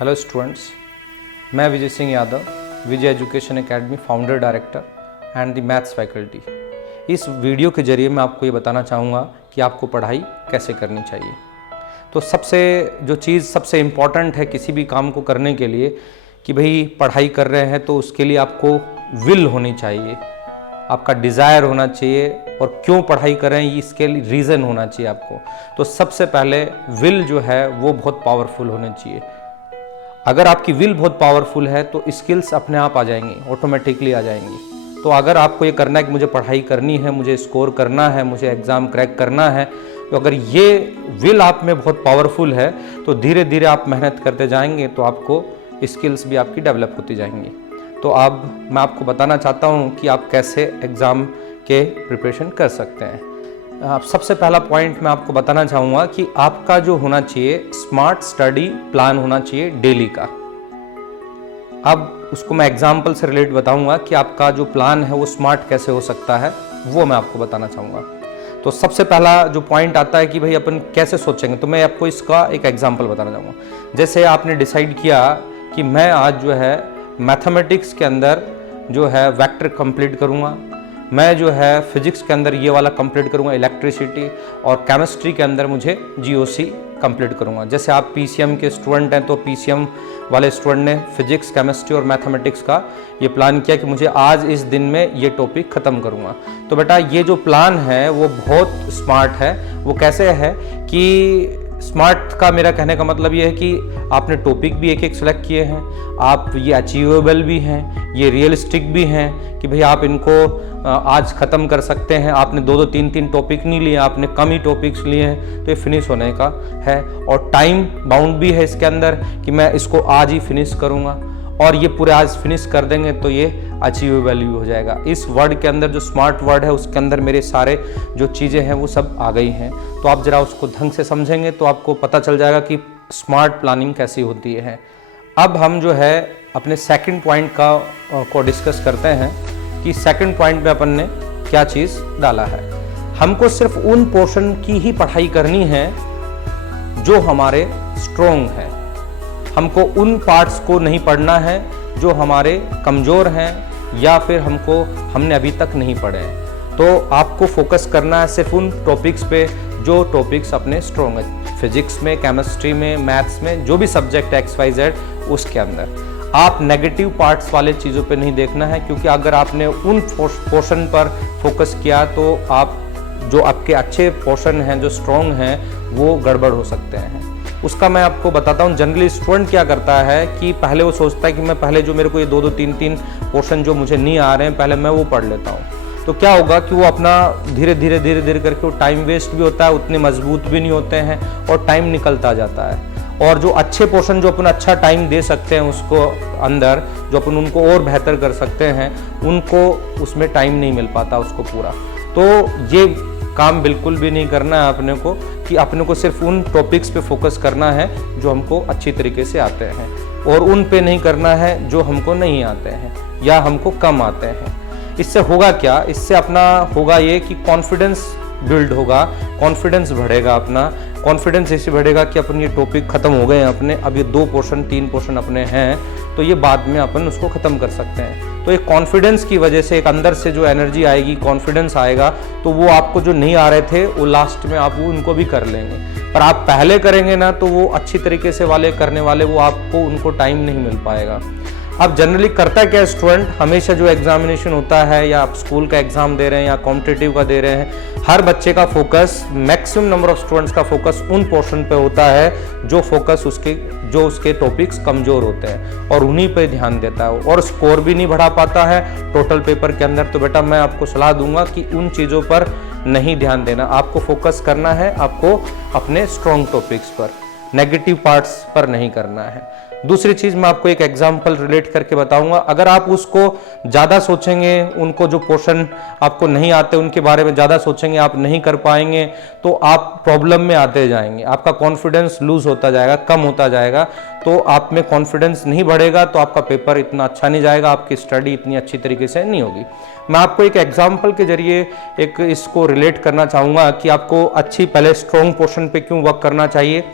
Hello students, मैं Vijay Singh Yadav, Vijay education academy founder director and the maths faculty. इस video के जरिए मैं आपको ये बताना चाहूँगा कि आपको पढ़ाई कैसे करनी चाहिए। तो सबसे इम्पॉर्टेंट है किसी भी काम को करने के लिए कि भाई पढ़ाई कर रहे हैं तो उसके लिए आपको विल होनी चाहिए, आपका डिज़ायर होना चाहिए, और क्यों पढ़ाई कर रहे हैं इसके लिए रीज़न होना चाहिए आपको। तो सबसे पहले विल जो है वो बहुत पावरफुल होनी चाहिए। अगर आपकी विल बहुत पावरफुल है तो स्किल्स अपने आप आ जाएंगी, ऑटोमेटिकली आ जाएंगी। तो अगर आपको ये करना है कि मुझे पढ़ाई करनी है, मुझे स्कोर करना है, मुझे एग्ज़ाम क्रैक करना है, तो अगर ये विल आप में बहुत पावरफुल है तो धीरे धीरे आप मेहनत करते जाएंगे तो आपको स्किल्स भी आपकी डेवलप होती जाएंगी। तो अब मैं आपको बताना चाहता हूँ कि आप कैसे एग्ज़ाम के प्रिपरेशन कर सकते हैं। सबसे पहला पॉइंट मैं आपको बताना चाहूँगा कि आपका जो होना चाहिए स्मार्ट स्टडी प्लान होना चाहिए डेली का। अब उसको मैं एग्जाम्पल से रिलेट बताऊँगा कि आपका जो प्लान है वो स्मार्ट कैसे हो सकता है, वो मैं आपको बताना चाहूँगा। तो सबसे पहला जो पॉइंट आता है कि भाई अपन कैसे सोचेंगे, तो मैं आपको इसका एक एग्जाम्पल बताना चाहूँगा। जैसे आपने डिसाइड किया कि मैं आज जो है मैथमेटिक्स के अंदर जो है वेक्टर कंप्लीट करूँगा, मैं जो है फिजिक्स के अंदर ये वाला कंप्लीट करूँगा इलेक्ट्रिसिटी, और केमिस्ट्री के अंदर मुझे जीओसी कंप्लीट करूँगा। जैसे आप पीसीएम के स्टूडेंट हैं तो पीसीएम वाले स्टूडेंट ने फिजिक्स, केमिस्ट्री और मैथमेटिक्स का ये प्लान किया कि मुझे आज इस दिन में ये टॉपिक ख़त्म करूँगा। तो बेटा ये जो प्लान है वो बहुत स्मार्ट है। वो कैसे है कि स्मार्ट का मेरा कहने का मतलब ये है कि आपने टॉपिक भी एक एक सेलेक्ट किए हैं, आप ये अचीवेबल भी हैं, ये रियलिस्टिक भी हैं कि भाई आप इनको आज ख़त्म कर सकते हैं। आपने दो तीन टॉपिक नहीं लिए, आपने कम ही टॉपिक्स लिए हैं, तो ये फिनिश होने का है। और टाइम बाउंड भी है इसके अंदर कि मैं इसको आज ही फिनिश करूँगा, और ये पूरे आज फिनिश कर देंगे तो ये अचीवेबल भी हो जाएगा। इस वर्ड के अंदर जो स्मार्ट वर्ड है उसके अंदर मेरे सारे जो चीज़ें हैं वो सब आ गई हैं। तो आप ज़रा उसको ढंग से समझेंगे तो आपको पता चल जाएगा कि स्मार्ट प्लानिंग कैसी होती है। अब हम जो है अपने सेकंड पॉइंट को डिस्कस करते हैं कि सेकंड पॉइंट में अपन ने क्या चीज़ डाला है। हमको सिर्फ उन पोर्शन की ही पढ़ाई करनी है जो हमारे स्ट्रोंग है। हमको उन पार्ट्स को नहीं पढ़ना है जो हमारे कमज़ोर हैं या फिर हमने अभी तक नहीं पढ़े हैं। तो आपको फोकस करना है सिर्फ उन टॉपिक्स पे जो टॉपिक्स अपने स्ट्रोंग है। फिजिक्स में, केमिस्ट्री में, मैथ्स में, जो भी सब्जेक्ट XYZ उसके अंदर आप नेगेटिव पार्ट्स वाले चीज़ों पे नहीं देखना है, क्योंकि अगर आपने उन पोर्शन पर फोकस किया तो आप जो आपके अच्छे पोर्शन हैं, जो स्ट्रॉन्ग हैं, वो गड़बड़ हो सकते हैं। उसका मैं आपको बताता हूँ। जनरली स्टूडेंट क्या करता है कि पहले वो सोचता है कि मैं पहले जो मेरे को ये दो तीन पोर्शन जो मुझे नहीं आ रहे हैं पहले मैं वो पढ़ लेता हूँ। तो क्या होगा कि वो अपना धीरे धीरे करके वो टाइम वेस्ट भी होता है, उतने मजबूत भी नहीं होते हैं और टाइम निकलता जाता है। और जो अच्छे पोर्शन जो अपन अच्छा टाइम दे सकते हैं उसको अंदर, जो अपन उनको और बेहतर कर सकते हैं, उनको उसमें टाइम नहीं मिल पाता उसको पूरा। तो ये काम बिल्कुल भी नहीं करना है अपने को कि अपने को सिर्फ उन टॉपिक्स पे फोकस करना है जो हमको अच्छी तरीके से आते हैं, और उन पे नहीं करना है जो हमको नहीं आते हैं या हमको कम आते हैं। इससे होगा क्या, इससे अपना होगा ये कि कॉन्फिडेंस बिल्ड होगा, कॉन्फिडेंस बढ़ेगा अपना। कॉन्फिडेंस ऐसे बढ़ेगा कि अपन ये टॉपिक ख़त्म हो गए हैं अपने, अब ये 2 पोर्शन 3 पोर्शन अपने हैं, तो ये बाद में अपन उसको ख़त्म कर सकते हैं। तो एक कॉन्फिडेंस की वजह से, एक अंदर से जो एनर्जी आएगी, कॉन्फिडेंस आएगा, तो वो आपको जो नहीं आ रहे थे वो लास्ट में आप उनको भी कर लेंगे। पर आप पहले करेंगे ना तो वो अच्छी तरीके से वाले करने वाले वो आपको उनको टाइम नहीं मिल पाएगा। अब जनरली करता क्या स्टूडेंट, हमेशा जो एग्जामिनेशन होता है या आप स्कूल का एग्जाम दे रहे हैं या कॉम्पिटिटिव का दे रहे हैं, हर बच्चे का focus, maximum number of students का फोकस उन पोर्शन पे होता है जो उसके टॉपिक्स कमज़ोर होते हैं, और उन्हीं पे ध्यान देता है और स्कोर भी नहीं बढ़ा पाता है टोटल पेपर के अंदर। तो बेटा मैं आपको सलाह दूंगा कि उन चीज़ों पर नहीं ध्यान देना, आपको फोकस करना है आपको अपने स्ट्रॉन्ग टॉपिक्स पर, नेगेटिव पार्ट्स पर नहीं करना है। दूसरी चीज़ मैं आपको एक एग्जांपल रिलेट करके बताऊंगा। अगर आप उसको ज़्यादा सोचेंगे, उनको जो पोर्शन आपको नहीं आते उनके बारे में ज़्यादा सोचेंगे, आप नहीं कर पाएंगे तो आप प्रॉब्लम में आते जाएंगे, आपका कॉन्फिडेंस लूज होता जाएगा, कम होता जाएगा। तो आप में कॉन्फिडेंस नहीं बढ़ेगा तो आपका पेपर इतना अच्छा नहीं जाएगा, आपकी स्टडी इतनी अच्छी तरीके से नहीं होगी। मैं आपको एक एग्जाम्पल के जरिए इसको रिलेट करना चाहूँगा कि आपको अच्छी पहले स्ट्रॉन्ग पोर्शन पे क्यों वर्क करना चाहिए।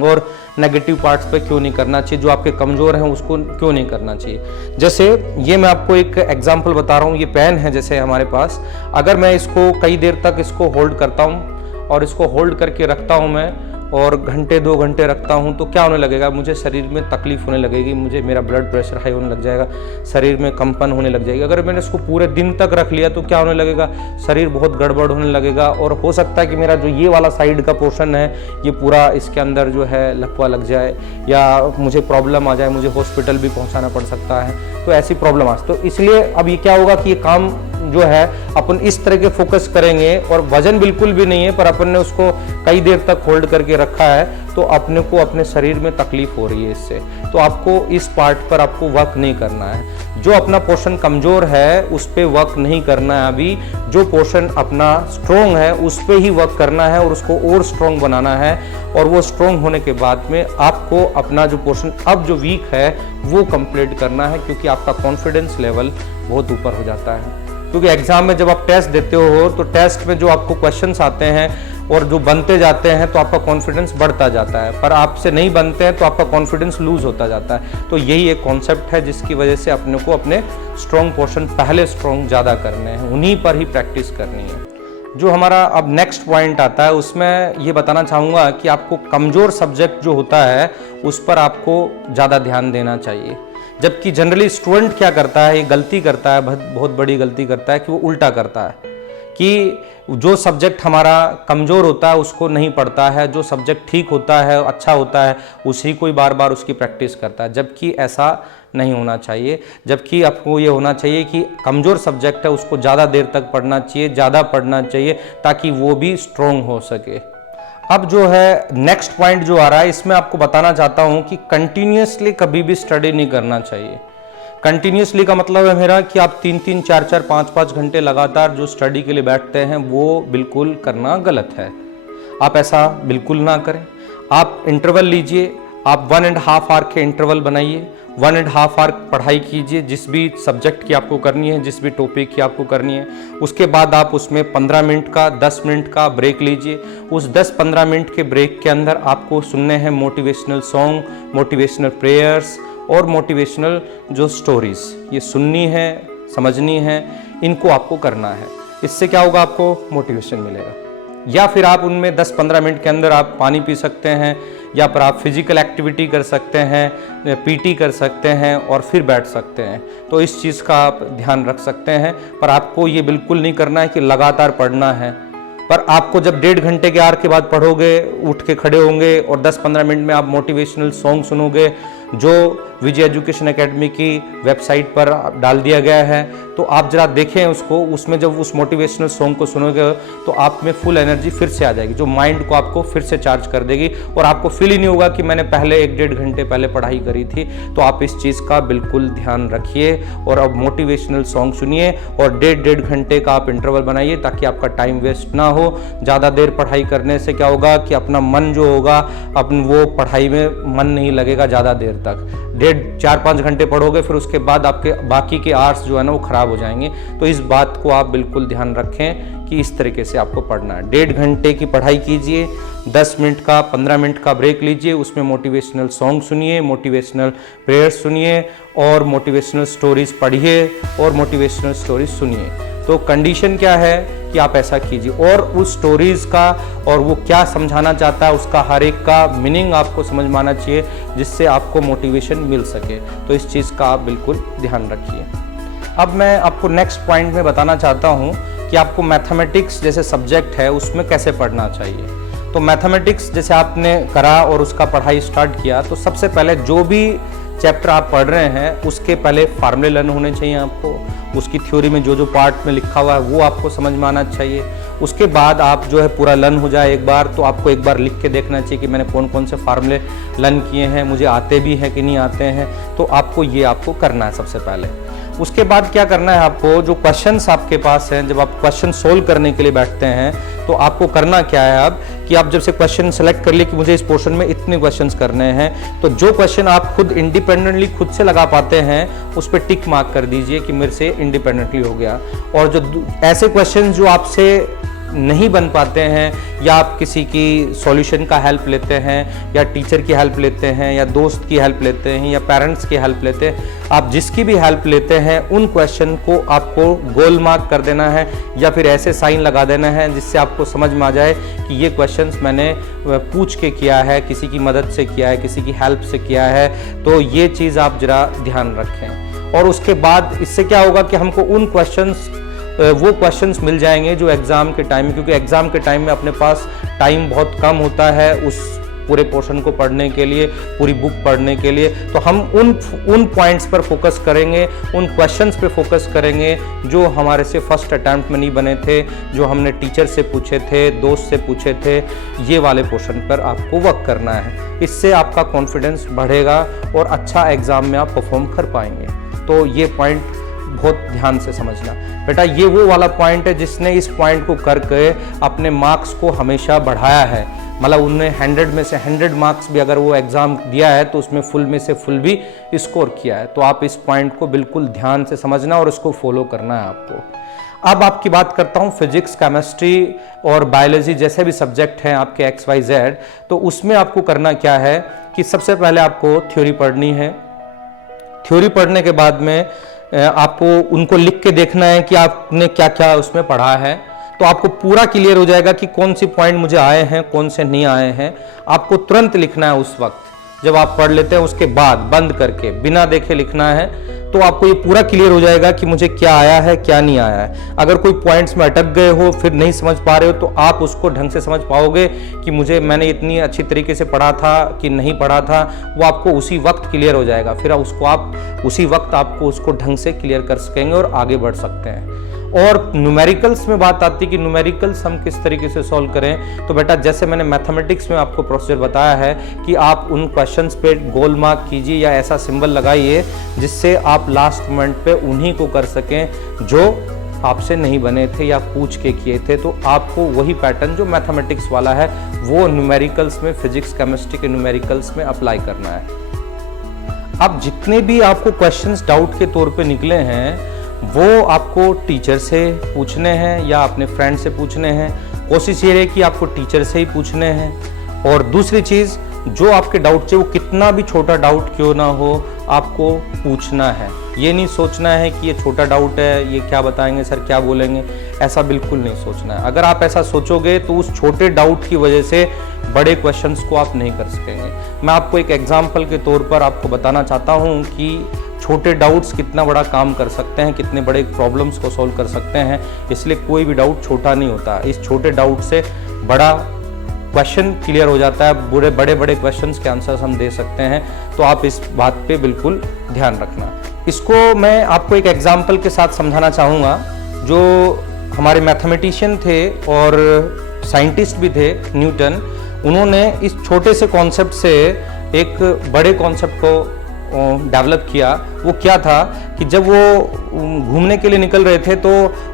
और नेगेटिव पार्ट्स पे क्यों नहीं करना चाहिए, जो आपके कमज़ोर हैं उसको क्यों नहीं करना चाहिए। जैसे ये मैं आपको एक एग्जांपल बता रहा हूँ, ये पेन है जैसे हमारे पास, अगर मैं इसको कई देर तक इसको होल्ड करता हूँ और इसको होल्ड करके रखता हूँ मैं और घंटे 2 घंटे रखता हूँ, तो क्या होने लगेगा, मुझे शरीर में तकलीफ होने लगेगी, मुझे मेरा ब्लड प्रेशर हाई होने लग जाएगा, शरीर में कंपन होने लग जाएगी। अगर मैंने इसको पूरे दिन तक रख लिया तो क्या होने लगेगा, शरीर बहुत गड़बड़ होने लगेगा और हो सकता है कि मेरा जो ये वाला साइड का पोर्शन है ये पूरा इसके अंदर जो है लकवा लग जाए या मुझे प्रॉब्लम आ जाए, मुझे हॉस्पिटल भी पहुँचाना पड़ सकता है। तो ऐसी प्रॉब्लम आ, तो इसलिए अब ये क्या होगा कि ये काम जो है अपन इस तरह के फोकस करेंगे और वजन बिल्कुल भी नहीं है पर अपन ने उसको कई देर तक होल्ड करके रखा है तो अपने को अपने शरीर में तकलीफ हो रही है इससे, तो आपको इस पार्ट पर आपको वर्क नहीं करना है। जो अपना पोर्शन कमजोर है उस पर वर्क नहीं करना है, अभी जो पोर्शन अपना स्ट्रोंग है उस पर ही वर्क करना है और उसको और स्ट्रोंग बनाना है। और वो स्ट्रोंग होने के बाद में आपको अपना जो पोर्शन अब जो वीक है वो कंप्लीट करना है, क्योंकि आपका कॉन्फिडेंस लेवल बहुत ऊपर हो जाता है। क्योंकि एग्जाम में जब आप टेस्ट देते हो तो टेस्ट में जो आपको क्वेश्चंस आते हैं और जो बनते जाते हैं तो आपका कॉन्फिडेंस बढ़ता जाता है, पर आपसे नहीं बनते हैं तो आपका कॉन्फिडेंस लूज होता जाता है। तो यही एक कॉन्सेप्ट है जिसकी वजह से अपने को अपने स्ट्रॉन्ग पोर्शन पहले स्ट्रॉन्ग ज़्यादा करने हैं, उन्हीं पर ही प्रैक्टिस करनी है। जो हमारा अब नेक्स्ट पॉइंट आता है उसमें ये बताना चाहूँगा कि आपको कमज़ोर सब्जेक्ट जो होता है उस पर आपको ज़्यादा ध्यान देना चाहिए। जबकि जनरली स्टूडेंट क्या करता है, ये गलती करता है, बहुत बड़ी गलती करता है कि वो उल्टा करता है कि जो सब्जेक्ट हमारा कमज़ोर होता है उसको नहीं पढ़ता है, जो सब्जेक्ट ठीक होता है अच्छा होता है उसी को ही बार बार उसकी प्रैक्टिस करता है, जबकि ऐसा नहीं होना चाहिए। जबकि आपको ये होना चाहिए कि कमज़ोर सब्जेक्ट है उसको ज़्यादा देर तक पढ़ना चाहिए, ज़्यादा पढ़ना चाहिए ताकि वो भी स्ट्रॉन्ग हो सके। अब जो है नेक्स्ट पॉइंट जो आ रहा है इसमें आपको बताना चाहता हूँ कि कंटिन्यूसली कभी भी स्टडी नहीं करना चाहिए। कंटिन्यूसली का मतलब है मेरा कि आप 3-3, 4-4, 5-5 घंटे लगातार जो स्टडी के लिए बैठते हैं वो बिल्कुल करना गलत है। आप ऐसा बिल्कुल ना करें। आप इंटरवल लीजिए, आप 1.5 आवर के इंटरवल बनाइए, 1.5 आवर पढ़ाई कीजिए जिस भी सब्जेक्ट की आपको करनी है, जिस भी टॉपिक की आपको करनी है। उसके बाद आप उसमें 15 मिनट का 10 मिनट का ब्रेक लीजिए। उस 10-15 मिनट के ब्रेक के अंदर आपको सुनने हैं मोटिवेशनल सॉन्ग, मोटिवेशनल प्रेयर्स और मोटिवेशनल जो स्टोरीज, ये सुननी है, समझनी है, इनको आपको करना है। इससे क्या होगा, आपको मोटिवेशन मिलेगा। या फिर आप उनमें 10-15 मिनट के अंदर आप पानी पी सकते हैं या फिर आप फिजिकल एक्टिविटी कर सकते हैं, पीटी कर सकते हैं और फिर बैठ सकते हैं। तो इस चीज़ का आप ध्यान रख सकते हैं। पर आपको ये बिल्कुल नहीं करना है कि लगातार पढ़ना है। पर आपको जब 1.5 घंटे के आर के बाद पढ़ोगे, उठ के खड़े होंगे और 10-15 मिनट में आप मोटिवेशनल सॉन्ग सुनोगे जो विजय एजुकेशन एकेडमी की वेबसाइट पर डाल दिया गया है, तो आप जरा देखें उसको। उसमें जब उस मोटिवेशनल सॉन्ग को सुनोगे तो आप में फुल एनर्जी फिर से आ जाएगी, जो माइंड को आपको फिर से चार्ज कर देगी और आपको फील ही नहीं होगा कि मैंने पहले 1-1.5 घंटे पहले पढ़ाई करी थी। तो आप इस चीज़ का बिल्कुल ध्यान रखिए और अब मोटिवेशनल सॉन्ग सुनिए और 1.5 घंटे का आप इंटरवल बनाइए ताकि आपका टाइम वेस्ट ना हो। ज़्यादा देर पढ़ाई करने से क्या होगा कि अपना मन जो होगा अपन वो पढ़ाई में मन नहीं लगेगा ज़्यादा देर तक। 4-5 घंटे पढ़ोगे फिर उसके बाद आपके बाकी के आवर्स जो है ना वो खराब हो जाएंगे। तो इस बात को आप बिल्कुल ध्यान रखें कि इस तरीके से आपको पढ़ना है। 1.5 घंटे की पढ़ाई कीजिए, 10 मिनट का 15 मिनट का ब्रेक लीजिए, उसमें मोटिवेशनल सॉन्ग सुनिए, मोटिवेशनल प्रेयर्स सुनिए और मोटिवेशनल स्टोरीज पढ़िए और मोटिवेशनल स्टोरीज सुनिए। तो कंडीशन क्या है कि आप ऐसा कीजिए और उस स्टोरीज का और वो क्या समझाना चाहता है उसका हर एक का मीनिंग आपको समझ में आना चाहिए जिससे आपको मोटिवेशन मिल सके। तो इस चीज़ का आप बिल्कुल ध्यान रखिए। अब मैं आपको नेक्स्ट पॉइंट में बताना चाहता हूँ कि आपको मैथमेटिक्स जैसे सब्जेक्ट है उसमें कैसे पढ़ना चाहिए। तो मैथमेटिक्स जैसे आपने करा और उसका पढ़ाई स्टार्ट किया तो सबसे पहले जो भी चैप्टर आप पढ़ रहे हैं उसके पहले फार्मूले लर्न होने चाहिए आपको। उसकी थ्योरी में जो जो पार्ट में लिखा हुआ है वो आपको समझ में आना चाहिए। उसके बाद आप जो है पूरा लर्न हो जाए एक बार, तो आपको एक बार लिख के देखना चाहिए कि मैंने कौन कौन से फार्मूले लर्न किए हैं, मुझे आते भी हैं कि नहीं आते हैं। तो आपको ये आपको करना है सबसे पहले। उसके बाद क्या करना है, आपको जो क्वेश्चंस आपके पास हैं, जब आप क्वेश्चन सोल्व करने के लिए बैठते हैं तो आपको करना क्या है अब कि आप जब से क्वेश्चन सेलेक्ट कर लिए कि मुझे इस पोर्शन में इतने क्वेश्चंस करने हैं, तो जो क्वेश्चन आप खुद इंडिपेंडेंटली खुद से लगा पाते हैं उस पर टिक मार्क कर दीजिए कि मेरे से इंडिपेंडेंटली हो गया। और जो ऐसे क्वेश्चन जो आपसे नहीं बन पाते हैं या आप किसी की सॉल्यूशन का हेल्प लेते हैं या टीचर की हेल्प लेते हैं या दोस्त की हेल्प लेते हैं या पेरेंट्स की हेल्प लेते हैं, आप जिसकी भी हेल्प लेते हैं उन क्वेश्चन को आपको गोल मार्क कर देना है या फिर ऐसे साइन लगा देना है जिससे आपको समझ में आ जाए कि ये क्वेश्चंस मैंने पूछ के किया है, किसी की मदद से किया है, किसी की हेल्प से किया है। तो ये चीज़ आप जरा ध्यान रखें। और उसके बाद इससे क्या होगा कि हमको उन वो क्वेश्चंस मिल जाएंगे जो एग्ज़ाम के टाइम में, क्योंकि एग्ज़ाम के टाइम में अपने पास टाइम बहुत कम होता है उस पूरे पोर्शन को पढ़ने के लिए, पूरी बुक पढ़ने के लिए। तो हम उन पॉइंट्स पर फोकस करेंगे, उन क्वेश्चंस पे फोकस करेंगे जो हमारे से फर्स्ट अटैम्प्ट में नहीं बने थे, जो हमने टीचर से पूछे थे, दोस्त से पूछे थे। ये वाले पोर्शन पर आपको वर्क करना है। इससे आपका कॉन्फिडेंस बढ़ेगा और अच्छा एग्ज़ाम में आप परफॉर्म कर पाएंगे। तो ये पॉइंट बहुत ध्यान से समझना बेटा। ये वो वाला पॉइंट है जिसने इस पॉइंट को करके अपने मार्क्स को हमेशा बढ़ाया है। मतलब उनने 100 में से 100 मार्क्स भी अगर वो एग्ज़ाम दिया है तो उसमें फुल में से फुल भी स्कोर किया है। तो आप इस पॉइंट को बिल्कुल ध्यान से समझना और इसको फॉलो करना है आपको। अब आपकी बात करता हूँ फिजिक्स, केमिस्ट्री और बायोलॉजी जैसे भी सब्जेक्ट हैं आपके XYZ। तो उसमें आपको करना क्या है कि सबसे पहले आपको थ्योरी पढ़नी है। थ्योरी पढ़ने के बाद में आपको उनको लिख के देखना है कि आपने क्या क्या उसमें पढ़ा है। तो आपको पूरा क्लियर हो जाएगा कि कौन सी पॉइंट मुझे आए हैं, कौन से नहीं आए हैं। आपको तुरंत लिखना है उस वक्त जब आप पढ़ लेते हैं, उसके बाद बंद करके बिना देखे लिखना है। तो आपको ये पूरा क्लियर हो जाएगा कि मुझे क्या आया है, क्या नहीं आया है। अगर कोई पॉइंट्स में अटक गए हो, फिर नहीं समझ पा रहे हो, तो आप उसको ढंग से समझ पाओगे कि मैंने इतनी अच्छी तरीके से पढ़ा था कि नहीं पढ़ा था। वो आपको उसी वक्त क्लियर हो जाएगा। फिर उसको आप उसी वक्त आपको उसको ढंग से क्लियर कर सकेंगे और आगे बढ़ सकते हैं। और न्यूमेरिकल्स में बात आती है कि न्यूमेरिकल्स हम किस तरीके से सॉल्व करें। तो बेटा जैसे मैंने मैथमेटिक्स में आपको प्रोसीजर बताया है कि आप उन क्वेश्चंस पे गोल मार्क कीजिए या ऐसा सिंबल लगाइए जिससे आप लास्ट मोमेंट पे उन्हीं को कर सकें जो आपसे नहीं बने थे या पूछ के किए थे। तो आपको वही पैटर्न जो मैथमेटिक्स वाला है वो न्यूमेरिकल्स में, फिजिक्स केमिस्ट्री के न्यूमेरिकल्स में अप्लाई करना है। अब जितने भी आपको क्वेश्चंस डाउट के तौर पे निकले हैं वो आपको टीचर से पूछने हैं या अपने फ्रेंड से पूछने हैं। कोशिश ये रहे कि आपको टीचर से ही पूछने हैं। और दूसरी चीज़, जो आपके डाउट है वो कितना भी छोटा डाउट क्यों ना हो, आपको पूछना है। ये नहीं सोचना है कि ये छोटा डाउट है, ये क्या बताएंगे सर, क्या बोलेंगे, ऐसा बिल्कुल नहीं सोचना है। अगर आप ऐसा सोचोगे तो उस छोटे डाउट की वजह से बड़े क्वेश्चंस को आप नहीं कर सकेंगे। मैं आपको एक एग्जाम्पल के तौर पर आपको बताना चाहता हूँ कि छोटे डाउट्स कितना बड़ा काम कर सकते हैं, कितने बड़े प्रॉब्लम्स को सॉल्व कर सकते हैं। इसलिए कोई भी डाउट छोटा नहीं होता। इस छोटे डाउट से बड़ा क्वेश्चन क्लियर हो जाता है, बड़े बड़े क्वेश्चंस के आंसर्स हम दे सकते हैं। तो आप इस बात पे बिल्कुल ध्यान रखना। इसको मैं आपको एक एग्जाम्पल के साथ समझाना चाहूँगा। जो हमारे मैथमेटिशियन थे और साइंटिस्ट भी थे, न्यूटन, उन्होंने इस छोटे से कॉन्सेप्ट से एक बड़े कॉन्सेप्ट को डेवलप किया। वो क्या था कि जब वो घूमने के लिए निकल रहे थे तो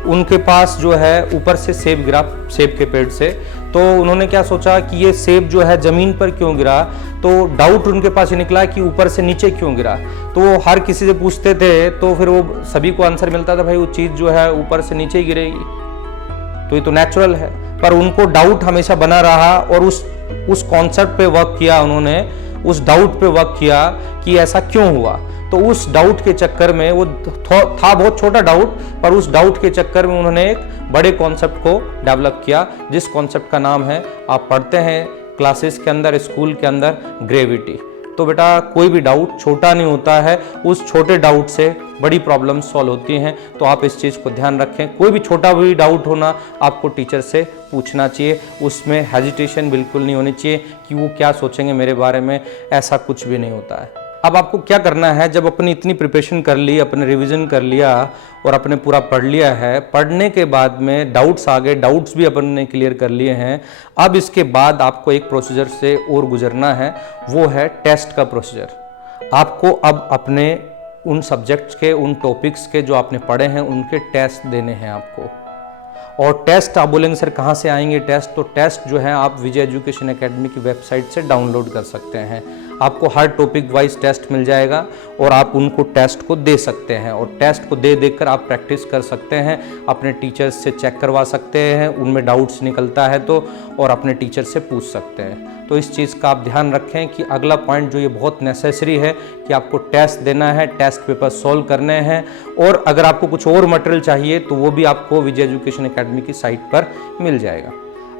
उनके पास जो है ऊपर से सेब गिरा, सेब के पेड़ से। तो उन्होंने क्या सोचा कि ये सेब जो है ज़मीन पर क्यों गिरा। तो डाउट उनके पास ये निकला कि ऊपर से नीचे क्यों गिरा। तो वो हर किसी से पूछते थे तो फिर वो सभी को आंसर मिलता था, भाई वो चीज़ जो है ऊपर से नीचे गिरेगी, तो ये तो नेचुरल है। पर उनको डाउट हमेशा बना रहा और उस कॉन्सेप्ट पे वर्क किया उन्होंने, उस डाउट पे वर्क किया कि ऐसा क्यों हुआ। तो उस डाउट के चक्कर में, वो था बहुत छोटा डाउट, पर उस डाउट के चक्कर में उन्होंने एक बड़े कॉन्सेप्ट को डेवलप किया, जिस कॉन्सेप्ट का नाम है, आप पढ़ते हैं क्लासेस के अंदर, स्कूल के अंदर, ग्रेविटी। तो बेटा कोई भी डाउट छोटा नहीं होता है, उस छोटे डाउट से बड़ी प्रॉब्लम सॉल्व होती हैं। तो आप इस चीज़ को ध्यान रखें। कोई भी छोटा भी डाउट होना आपको टीचर से पूछना चाहिए, उसमें हेजिटेशन बिल्कुल नहीं होनी चाहिए कि वो क्या सोचेंगे मेरे बारे में, ऐसा कुछ भी नहीं होता है। अब आपको क्या करना है, जब अपनी इतनी प्रिपरेशन कर ली, अपने रिवीजन कर लिया और अपने पूरा पढ़ लिया है, पढ़ने के बाद में डाउट्स आ गए, डाउट्स भी अपन ने क्लियर कर लिए हैं। अब इसके बाद आपको एक प्रोसीजर से और गुजरना है, वो है टेस्ट का प्रोसीजर। आपको अब अपने उन सब्जेक्ट्स के, उन टॉपिक्स के जो आपने पढ़े हैं, उनके टेस्ट देने हैं आपको। और टेस्ट आप बोलेंगे सर कहाँ से आएंगे टेस्ट, तो टेस्ट जो है आप विजय एजुकेशन एकेडमी की वेबसाइट से डाउनलोड कर सकते हैं। आपको हर टॉपिक वाइज टेस्ट मिल जाएगा और आप उनको टेस्ट को दे सकते हैं और टेस्ट को देकर आप प्रैक्टिस कर सकते हैं, अपने टीचर्स से चेक करवा सकते हैं, उनमें डाउट्स निकलता है तो, और अपने टीचर से पूछ सकते हैं। तो इस चीज़ का आप ध्यान रखें कि अगला पॉइंट जो ये बहुत नेसेसरी है कि आपको टेस्ट देना है, टेस्ट पेपर सॉल्व करने हैं, और अगर आपको कुछ और मटेरियल चाहिए तो वो भी आपको विजय एजुकेशन एकेडमी की साइट पर मिल जाएगा।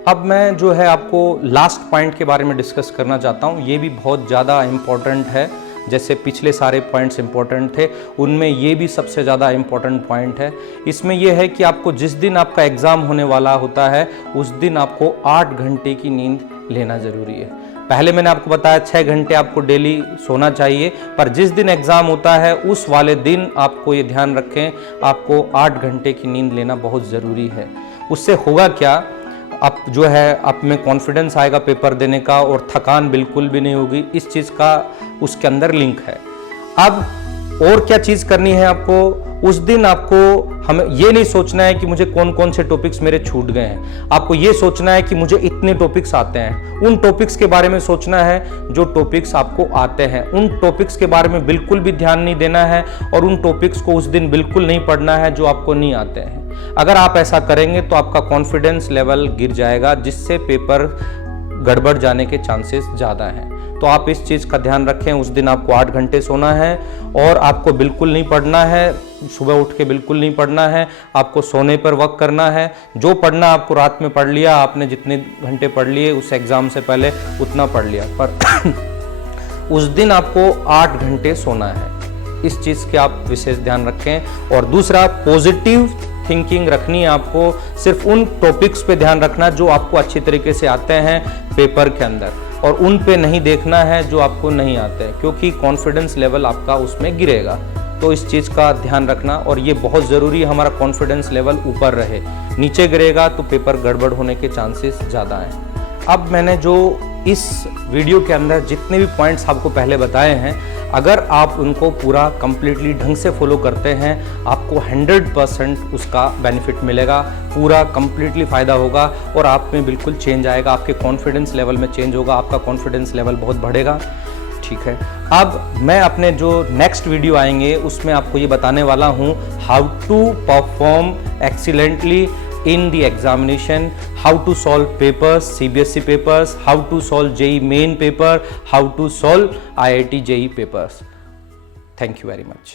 अब मैं जो है आपको लास्ट पॉइंट के बारे में डिस्कस करना चाहता हूँ। ये भी बहुत ज़्यादा इम्पॉर्टेंट है, जैसे पिछले सारे पॉइंट्स इम्पॉर्टेंट थे उनमें ये भी सबसे ज़्यादा इम्पॉर्टेंट पॉइंट है। इसमें यह है कि आपको जिस दिन आपका एग्ज़ाम होने वाला होता है उस दिन आपको 8 घंटे की नींद लेना ज़रूरी है। पहले मैंने आपको बताया 6 घंटे आपको डेली सोना चाहिए, पर जिस दिन एग्ज़ाम होता है उस वाले दिन आपको ये ध्यान रखें आपको 8 घंटे की नींद लेना बहुत ज़रूरी है। उससे होगा क्या, आप जो है आप में कॉन्फिडेंस आएगा पेपर देने का और थकान बिल्कुल भी नहीं होगी। इस चीज़ का उसके अंदर लिंक है। अब और क्या चीज़ करनी है आपको, उस दिन आपको हमें ये नहीं सोचना है कि मुझे कौन कौन से टॉपिक्स मेरे छूट गए हैं, आपको ये सोचना है कि मुझे इतने टॉपिक्स आते हैं। उन टॉपिक्स के बारे में सोचना है जो टॉपिक्स आपको आते हैं, उन टॉपिक्स के बारे में बिल्कुल भी ध्यान नहीं देना है और उन टॉपिक्स को उस दिन बिल्कुल नहीं पढ़ना है जो आपको नहीं आते हैं। अगर आप ऐसा करेंगे तो आपका कॉन्फिडेंस लेवल गिर जाएगा, जिससे पेपर गड़बड़ जाने के चांसेस ज़्यादा हैं। तो आप इस चीज़ का ध्यान रखें, उस दिन आपको 8 घंटे सोना है और आपको बिल्कुल नहीं पढ़ना है, सुबह उठ के बिल्कुल नहीं पढ़ना है, आपको सोने पर वर्क करना है। जो पढ़ना आपको रात में पढ़ लिया, आपने जितने घंटे पढ़ लिए उस एग्ज़ाम से पहले उतना पढ़ लिया, पर उस दिन आपको 8 घंटे सोना है। इस चीज़ के आप विशेष ध्यान रखें। और दूसरा, पॉजिटिव थिंकिंग रखनी है आपको, सिर्फ उन टॉपिक्स पे ध्यान रखना जो आपको अच्छी तरीके से आते हैं पेपर के अंदर, और उन पे नहीं देखना है जो आपको नहीं आते हैं, क्योंकि कॉन्फिडेंस लेवल आपका उसमें गिरेगा। तो इस चीज़ का ध्यान रखना, और ये बहुत ज़रूरी है हमारा कॉन्फिडेंस लेवल ऊपर रहे। नीचे गिरेगा तो पेपर गड़बड़ होने के चांसेस ज़्यादा हैं। अब मैंने जो इस वीडियो के अंदर जितने भी पॉइंट्स आपको पहले बताए हैं, अगर आप उनको पूरा कंप्लीटली ढंग से फॉलो करते हैं आपको 100% उसका बेनिफिट मिलेगा, पूरा कंप्लीटली फ़ायदा होगा और आप में बिल्कुल चेंज आएगा, आपके कॉन्फिडेंस लेवल में चेंज होगा, आपका कॉन्फिडेंस लेवल बहुत बढ़ेगा। ठीक है, अब मैं अपने जो नेक्स्ट वीडियो आएंगे उसमें आपको ये बताने वाला हूँ how to perform excellently in the examination, how to solve papers, CBSE papers, how to solve JEE main paper, how to solve IIT JEE papers. Thank you very much.